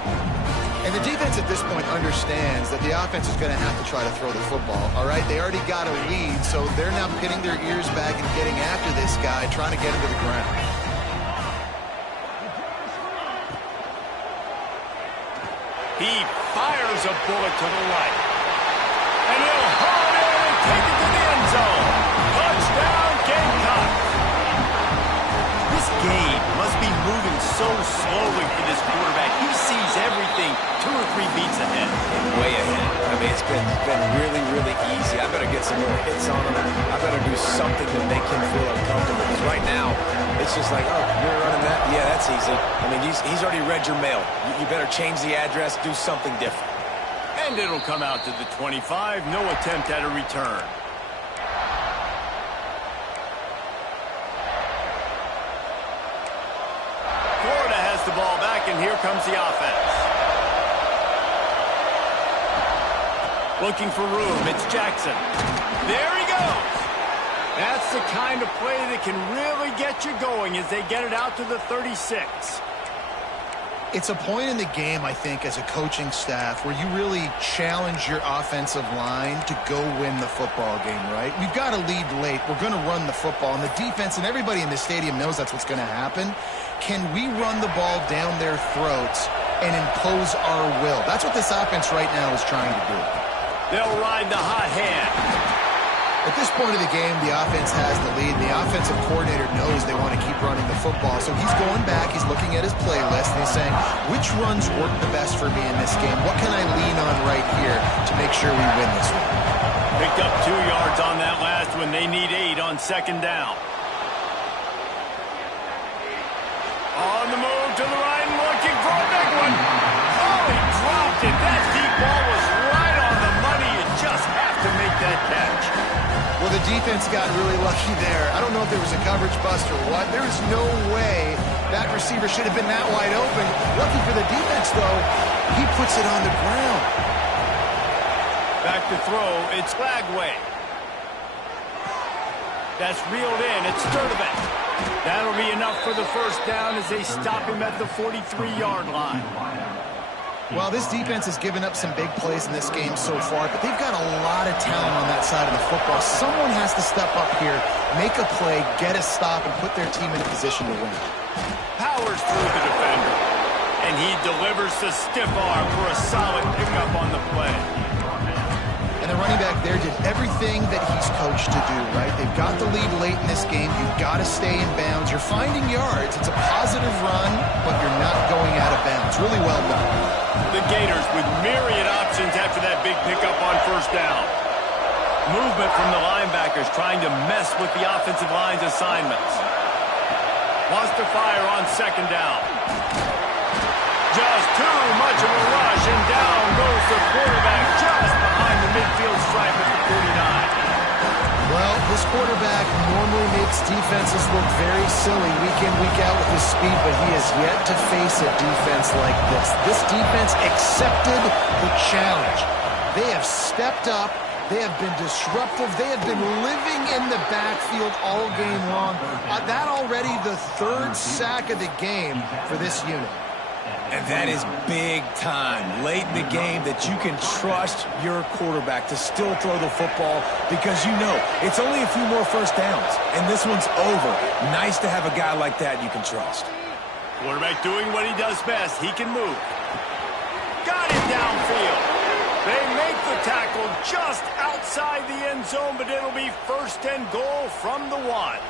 And the defense at this point understands that the offense is going to have to try to throw the football, all right? They already got a lead, so they're now pinning their ears back and getting after this guy, trying to get him to the ground. He fires a bullet to the right. And he'll haul it in and take it to the end zone. Touchdown, Gamecocks. This game must be moving so slowly for this quarterback. He sees everything 2 or 3 beats ahead. Way ahead. I mean, it's been really, really easy. I better get some more hits on him. I better do something to make him feel uncomfortable. Because right now, it's just like, oh, you're running that? Yeah, that's easy. I mean, he's already read your mail. You better change the address, do something different. And it'll come out to the 25. No attempt at a return. Florida has the ball back, and here comes the offense. Looking for room. It's Jackson. There he goes. That's the kind of play that can really get you going as they get it out to the 36. It's a point in the game, I think, as a coaching staff where you really challenge your offensive line to go win the football game, right? We've got to lead late. We're going to run the football. And the defense and everybody in the stadium knows that's what's going to happen. Can we run the ball down their throats and impose our will? That's what this offense right now is trying to do. They'll ride the hot hand. At this point of the game, the offense has the lead. The offensive coordinator knows they want to keep running the football. So he's going back, he's looking at his playlist, and he's saying, which runs work the best for me in this game? What can I lean on right here to make sure we win this one? Picked up 2 yards on that last one. They need 8 on second down. On the move to the right and looking for a big one. Oh, he dropped it. That deep ball was right on the money. You just have to make that catch. Well, the defense got really lucky there. I don't know if there was a coverage bust or what. There is no way that receiver should have been that wide open. Lucky for the defense, though, he puts it on the ground. Back to throw. It's Flagway. That's reeled in. It's Sturdivant. That'll be enough for the first down as they stop him at the 43-yard line. Well, this defense has given up some big plays in this game so far, but they've got a lot of talent on that side of the football. Someone has to step up here, make a play, get a stop, and put their team in a position to win. Powers through the defender, and he delivers the stiff arm for a solid pickup on the play. And the running back there did everything that he's coached to do, right? They've got the lead late in this game. You've got to stay in bounds. You're finding yards. It's a positive run, but you're not going out of bounds. Really well done. The Gators with myriad options after that big pickup on first down. Movement from the linebackers trying to mess with the offensive line's assignments. Wants to fire on second down. Just too much of a rush, and down goes the quarterback just behind the midfield stripe at the 49. Well, this quarterback normally makes defenses look very silly week in, week out with his speed, but he has yet to face a defense like this. This defense accepted the challenge. They have stepped up. They have been disruptive. They have been living in the backfield all game long. That already the 3rd sack of the game for this unit. And that is big time, late in the game, that you can trust your quarterback to still throw the football because you know it's only a few more first downs, and this one's over. Nice to have a guy like that you can trust. Quarterback doing what he does best. He can move. Got it downfield. They make the tackle just outside the end zone, but it'll be 1st and goal from the 1.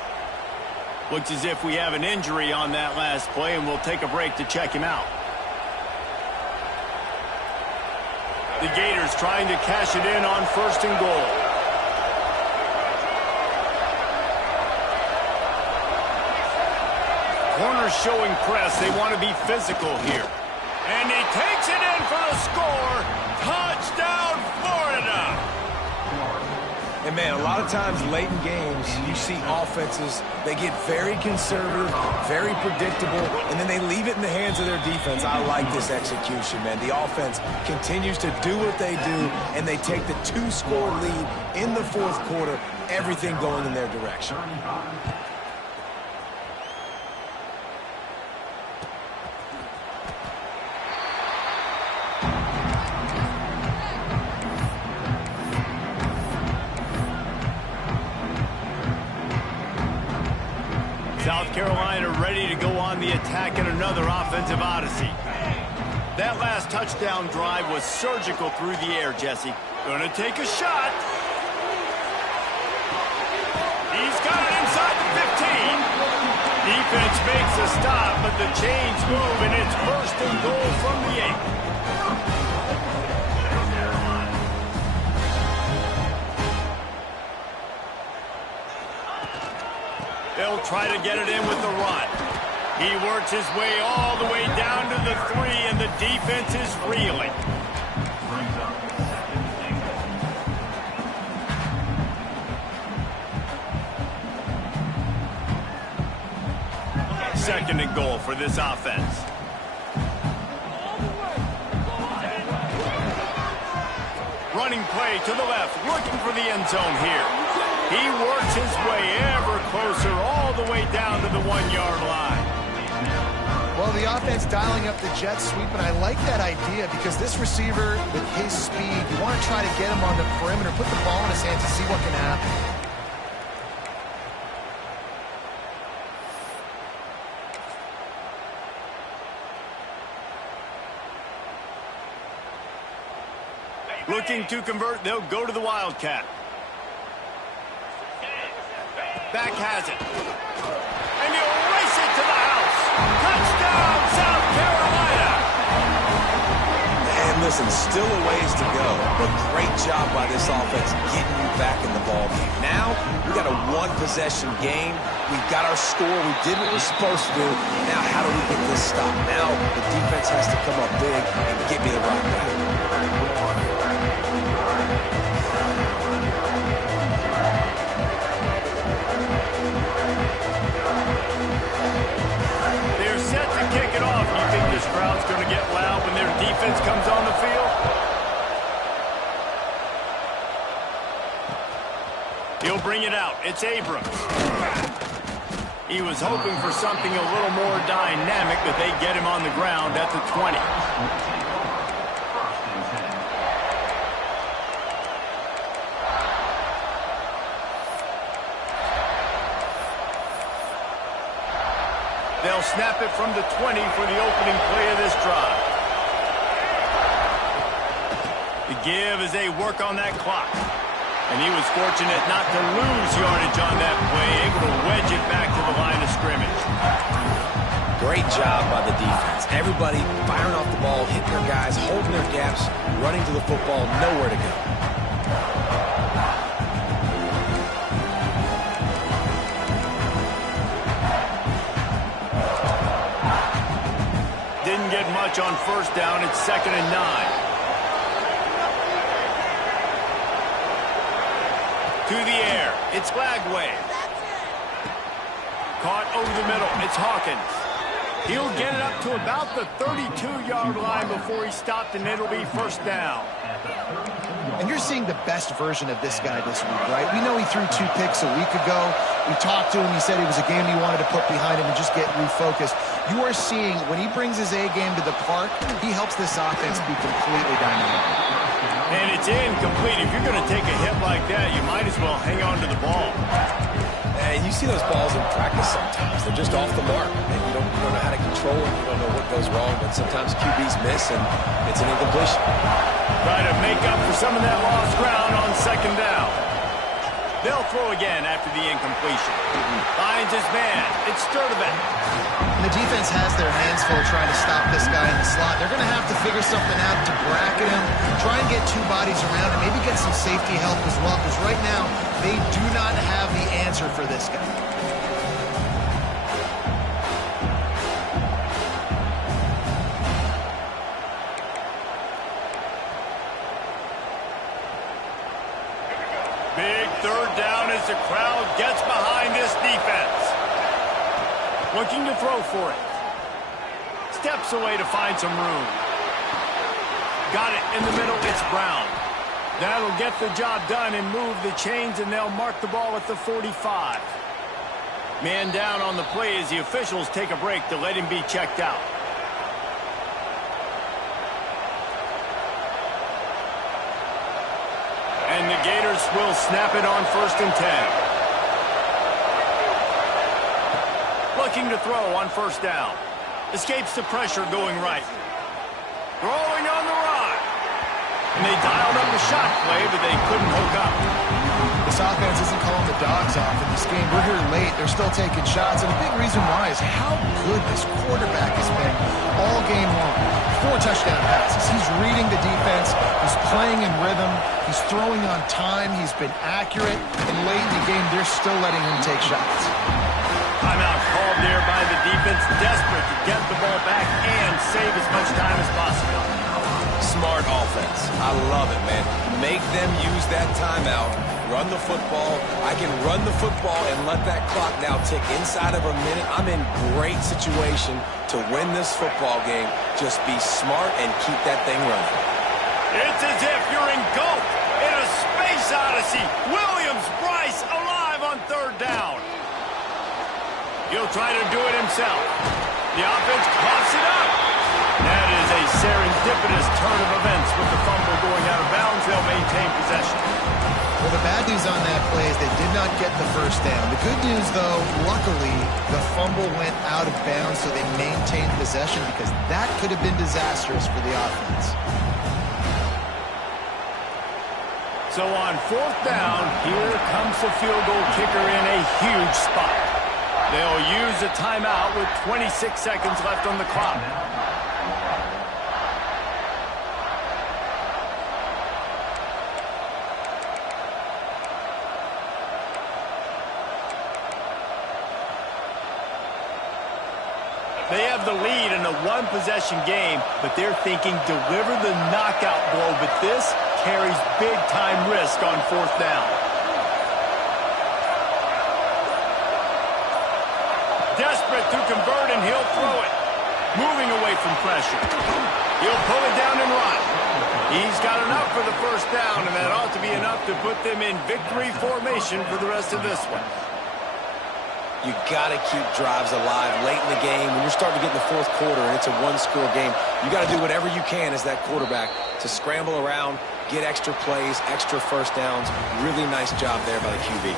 Looks as if we have an injury on that last play, and we'll take a break to check him out. The Gators trying to cash it in on 1st and goal. showing press. They want to be physical here. And he takes it in for the score. Touchdown, Florida! And, man, a lot of times late in games, you see offenses, they get very conservative, very predictable, and then they leave it in the hands of their defense. I like this execution, man. The offense continues to do what they do, and they take the 2-score lead in the fourth quarter, everything going in their direction. South Carolina ready to go on the attack in another offensive odyssey. That last touchdown drive was surgical through the air, Jesse. Gonna take a shot. He's got it inside the 15. Defense makes a stop, but the chains move, and it's first and goal from the 8. They'll try to get it in with the run. He works his way all the way down to the 3, and the defense is reeling. Second and goal for this offense. Running play to the left, looking for the end zone here. He works his way ever closer all the way down to the 1-yard line. Well, the offense dialing up the jet sweep, and I like that idea because this receiver, with his speed, you want to try to get him on the perimeter, put the ball in his hands and see what can happen. Looking to convert, they'll go to the Wildcat. Back has it. And he'll race it to the house. Touchdown, South Carolina! And listen, still a ways to go, but great job by this offense getting you back in the ballgame. Now, we got a one-possession game. We got our score. We did what we're supposed to do. Now, how do we get this stopped? Now, the defense has to come up big and get me the rock back. They're set to kick it off. You think this crowd's going to get loud when their defense comes on the field? He'll bring it out. It's Abrams. He was hoping for something a little more dynamic, but they get him on the ground at the 20. They'll snap it from the 20 for the opening play of this drive. The give as they work on that clock. And he was fortunate not to lose yardage on that play, able to wedge it back to the line of scrimmage. Great job by the defense. Everybody firing off the ball, hitting their guys, holding their gaps, running to the football, nowhere to go. Didn't get much on first down. It's 2nd and 9. To the air. It's Lagway. Caught over the middle. It's Hawkins. He'll get it up to about the 32-yard line before he stopped, and it'll be first down. And you're seeing the best version of this guy this week, right? We know he threw 2 picks a week ago. We talked to him. He said it was a game he wanted to put behind him and just get refocused. You are seeing when he brings his A game to the park, he helps this offense be completely dynamic. And it's incomplete. If you're going to take a hit like that, you might as well hang on to the ball. And you see those balls in practice sometimes. They're just off the mark. And you don't know how to control it. You don't know what goes wrong. But sometimes QBs miss, and it's an incompletion. Try to make up for some of that lost ground on 2nd down. They'll throw again after the incompletion. Finds his man. It's Sturdivant. And the defense has their hands full trying to stop this guy in the slot. They're going to have to figure something out to bracket him, try and get 2 bodies around him, maybe get some safety help as well, because right now they do not have the answer for this guy. this defense. Looking to throw for it. Steps away to find some room. Got it in the middle. It's Brown. That'll get the job done and move the chains, and they'll mark the ball at the 45. Man down on the play as the officials take a break to let him be checked out. And the Gators will snap it on 1st and 10. Looking to throw on 1st down. Escapes the pressure going right. Throwing on the run. And they dialed up the shot play, but they couldn't hook up. This offense isn't calling the dogs off in this game. We're here late. They're still taking shots. And a big reason why is how good this quarterback has been all game long. 4 touchdown passes. He's reading the defense. He's playing in rhythm. He's throwing on time. He's been accurate. And late in the game, they're still letting him take shots. Timeout called there by the defense, desperate to get the ball back and save as much time as possible. Smart offense. I love it, man. Make them use that timeout. Run the football. I can run the football and let that clock now tick inside of a minute. I'm in great situation to win this football game. Just be smart and keep that thing running. It's as if you're engulfed in a space odyssey. Williams-Brice alive on 3rd down. He'll try to do it himself. The offense coughs it up. That is a serendipitous turn of events with the fumble going out of bounds. They'll maintain possession. Well, the bad news on that play is they did not get the 1st down. The good news, though, luckily, the fumble went out of bounds, so they maintained possession because that could have been disastrous for the offense. So on 4th down, here comes the field goal kicker in a huge spot. They'll use a timeout with 26 seconds left on the clock. They have the lead in a 1-possession game, but they're thinking deliver the knockout blow, but this carries big-time risk on 4th down. Desperate to convert, and he'll throw it. Moving away from pressure. He'll pull it down and run. He's got enough for the 1st down, and that ought to be enough to put them in victory formation for the rest of this one. You got to keep drives alive late in the game. When you're starting to get in the 4th quarter and it's a 1-score game, you got to do whatever you can as that quarterback to scramble around, get extra plays, extra 1st downs. Really nice job there by the QB.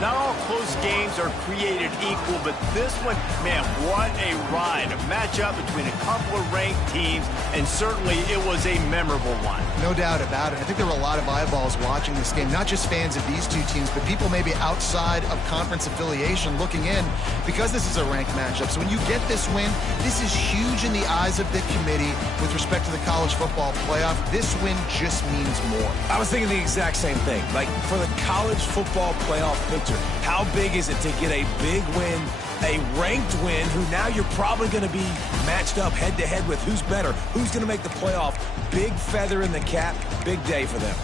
Not all close games are created equal, but this one, man, what a ride. A matchup between a couple of ranked teams, and certainly it was a memorable one. No doubt about it. I think there were a lot of eyeballs watching this game, not just fans of these two teams, but people maybe outside of conference affiliation looking in because this is a ranked matchup. So when you get this win, this is huge in the eyes of the committee with respect to the college football playoff. This win just means more. I was thinking the exact same thing. Like, for the college football playoff picture, how big is it to get a big win, a ranked win, who now you're probably going to be matched up head-to-head with who's better, who's going to make the playoff. Big feather in the cap, big day for them.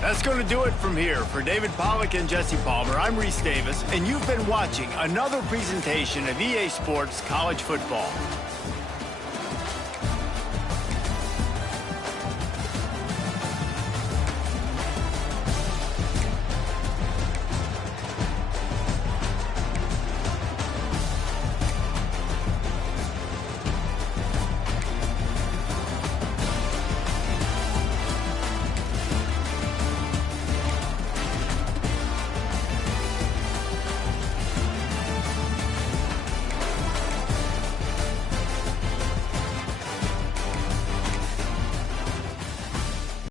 That's going to do it from here. For David Pollack and Jesse Palmer, I'm Reese Davis, and you've been watching another presentation of EA Sports College Football.